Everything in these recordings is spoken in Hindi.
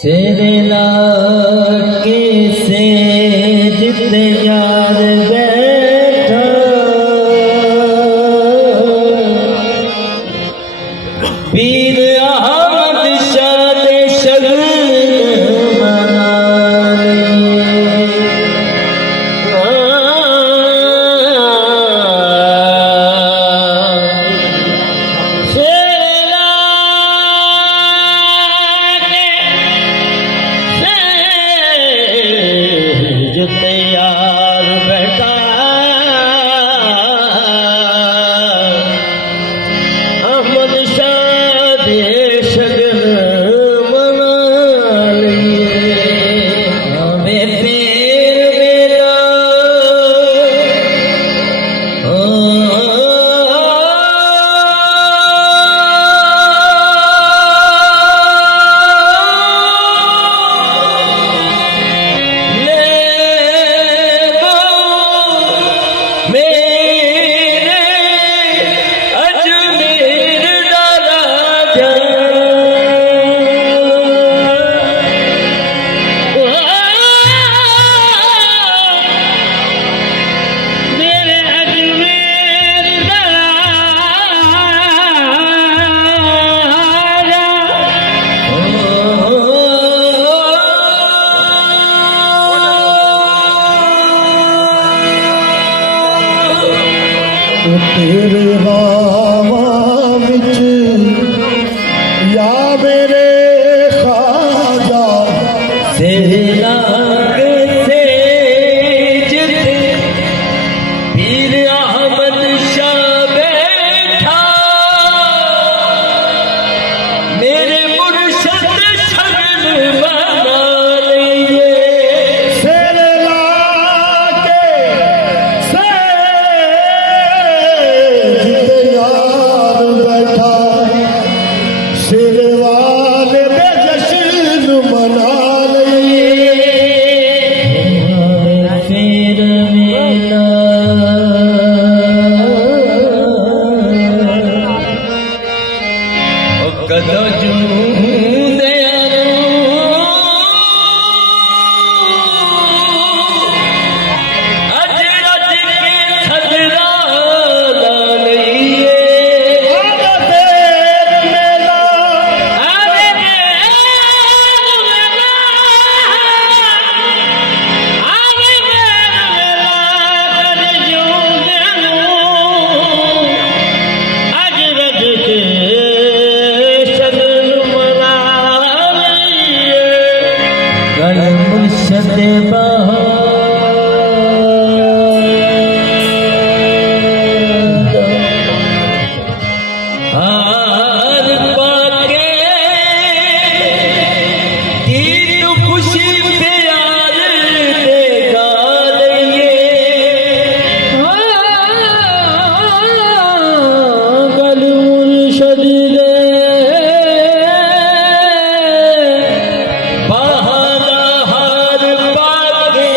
सेरेला के से जिते यार बैठा पीर अहमद शाह दे शगन मना तैयार बैठा अहमद शाह दे शगन मना लिए हमें फेर मेला तेरे बाबा विच या मेरे ख्वाजा सेरेला के से जिते पीर अहमद शाह बैठा मेरे मुर्शद शगन बना लिए सेरेला के से जिते यार बैठा शेरवाल में जश्न मना लिए फिर मिला कदो जूंदे अज रज के सदरा लइए मुर्शद हार पाके तीन खुशी प्यार देगा लिए गल मुर्शद दे बहाना हार पाके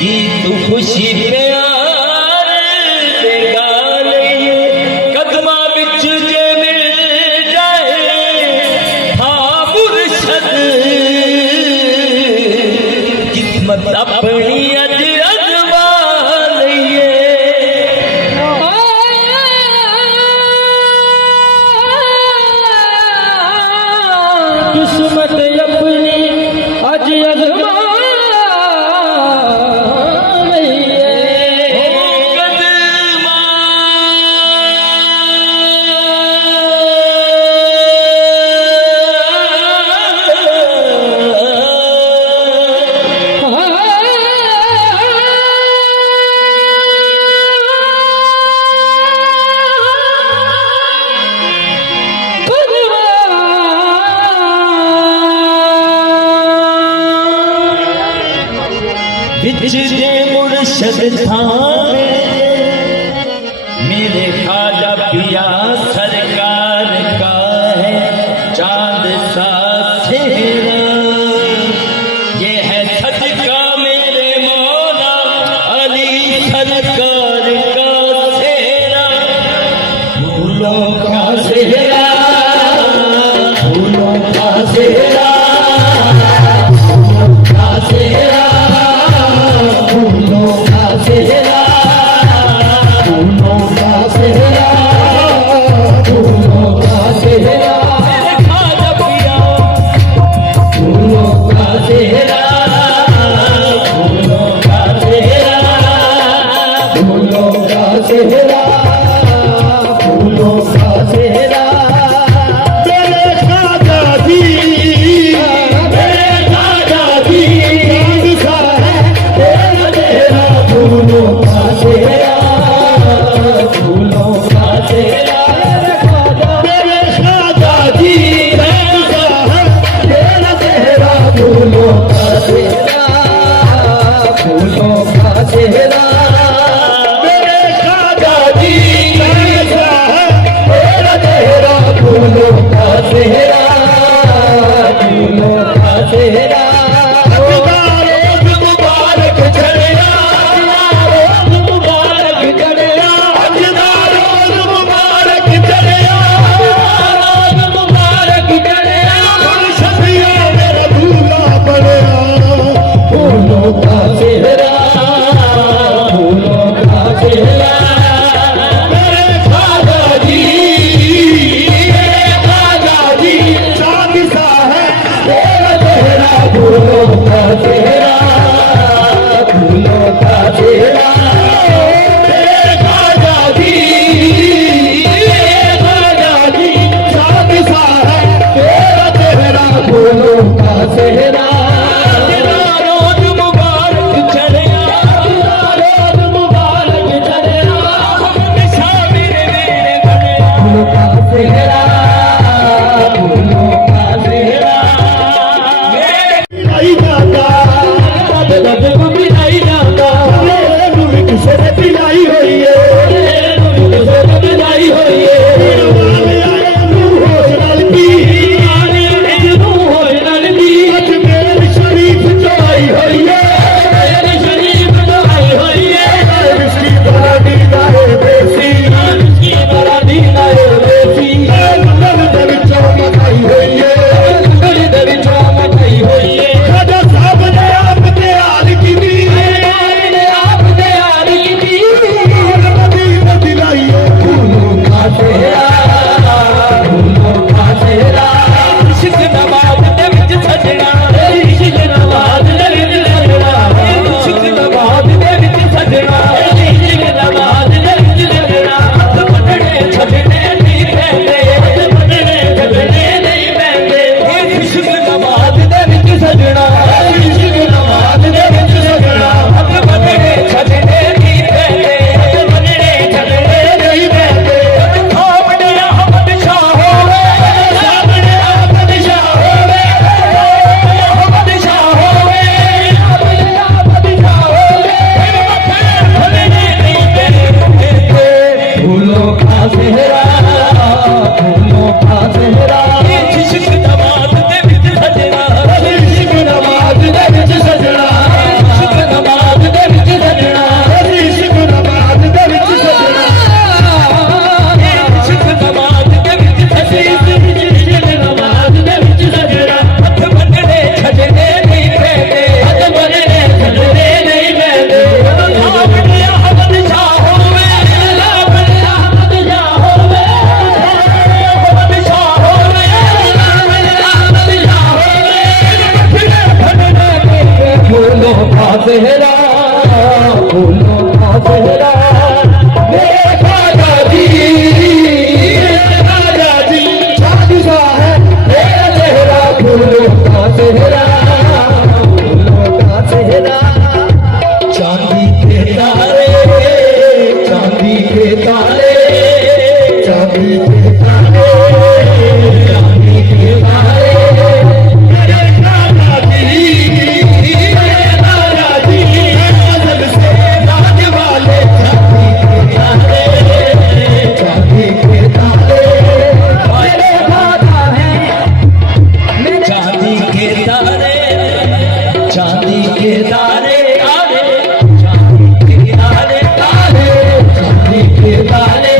गीत खुशी प्यार देगा लिए कदमा बिच जे मिल जाए हाँ मुर्शद किस्मत अपनी अज अजमा लिए किस्मत अपनी अज अजमा बिच दे मुर्शद थामे मेरे ख्वाजा पिया सरकार का है चांद सा चेहरा ये है सदका मेरे मौला अली सरकार का सेहरा, फूलों का सेहरा, सेहरा, फूलों का सेहरा, फूलों का सेहरा, फूलों का सेहरा, खाजा पिया, फूलों का सेहरा, फूलों का सेहरा, फूलों का सेहरा, फूलों का सेहरा, मेरे खाजा जी, मेरे खाजा जी, चांद सा है तेरा तेरा फूलों का सेहरा, फूलों का सेहरा, मेरे खाजा जी, चांद सा है तेरा तेरा फूलों का सेहरा, फूलों का सेहरा, मेरे खाजा जी चांद सा है तेरा तेरा फूलों का सेहरा, फूलों का सेहरा, रोज मुबारक चढ़िया, रोज मुबारक चढ़िया, रोज मुबारक चढ़िया, रोज मुबारक चढ़िया, शबिया मेरा दूल्हा बनया फूलों का सेहरा, फूलों का सेहरा, मेरे खाजा जी, मेरे खाजा जी, चांद सा है तेरा तेरा फूलों का सेहरा, फूलों का सेहरा, मेरे खाजा जी, मेरे खाजा जी, चांद सा है तेरा तेरा फूलों का सेहरा, रोज मुबारक चढ़िया, रोज मुबारक चढ़िया, हमेशा मेरे मेरे बनया, फूलों का सेहरा, फूलों का सेहरा, पिलाई जाता दर्द को मिलाई जाता, मेरे रूह किसे ने पिलाई हुई है मिलाई हुई है, वाले आए रूह होश नाल की आने इजनू होए नलदी, मेरे शरीफ जो आई हुई है मेरे शरीफ जो आई हुई है, इसकी बड़ा दीदा है बेसी की बड़ा दीना है बेसी, लंदन दे विचों मकाई हुई है गली दे विचों मचाई हुई है, खाजा साहब ने आप ते हाल की दी ने आप तैयार की मदीना दिलाई है फूलों का सेहरा, फूलों का सेहरा, इश्क नवाज दे विच सजना, इश्क नवाज दे विच सजना, इश्क नवाज दे विच सजना, इश्क नवाज दे विच सजना, हथ बटने छडने नहीं पैंदे, हथ बटने छडने नहीं पैंदे, इश्क नवाज दे विच सजना, इश्क नवाज दे विच सजना, हथ बटने छडने नहीं पैंदे, हथ बटने छडने नहीं पैंदे, सामने अहमद शाह होवे, सामने अहमद शाह होवे, अहमद शाह होवे, अहमद शाह होवे, छडने नहीं पैंदे, फूलों का सेहरा, फूलों का सेहरा, इश्क नवाज दे विच सजना, इश्क नवाज दे विच सजना, इश्क नवाज दे विच सजना, इश्क नमाज दे विच सजना इश्क नवाज दे विच सजना, इश्क नवाज दे विच सजना, हथ बंधने छडने नहीं पैंदे, हथ बंधने छडने नहीं पैंदे, सामने अहमद शाह होवे, सामने अहमद शाह होवे, अहमद शाह होवे, सामने अहमद शाह होवे, छडने नहीं फूलों का सेहरा, फूलों का सेहरा, मेरे खाजा जी, मेरे खाजा जी, चांद सा है तेरा चेहरा, फूलों का सेहरा, फूलों का सेहरा, चांदी के तारे, चांदी के तारे, चांदी के चांदी के तारे, मेरे खाजा जी मेरे खाजा जी, गजब से नाच वाले चांदी के तारे, चांदी के तारे, मेरे खाजा है, चांदी के तारे, चांदी के तारे, चांदी के तारे, चांदी के तारे,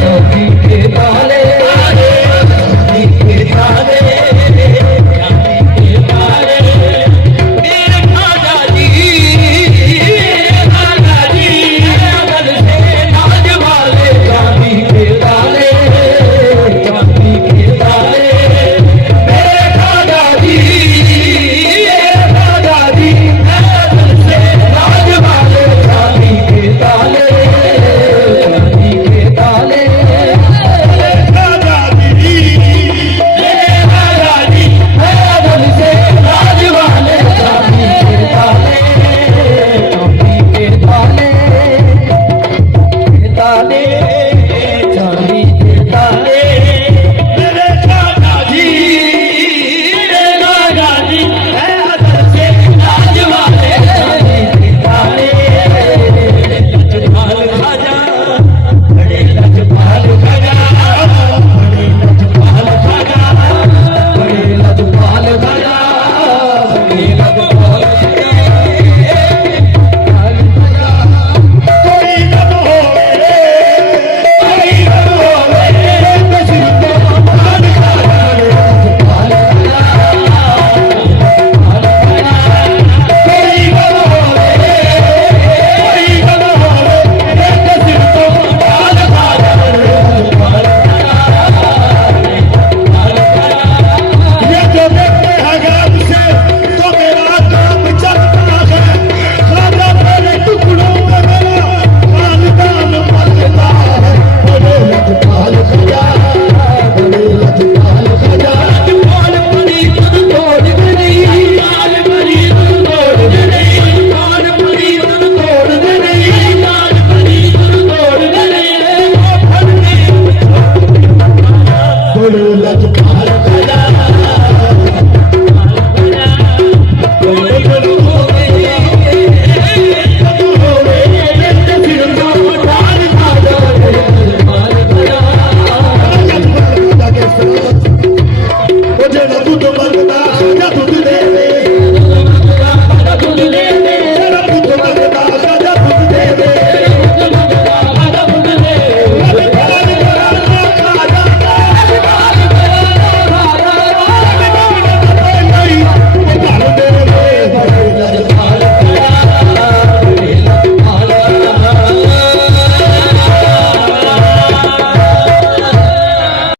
चांदी के ने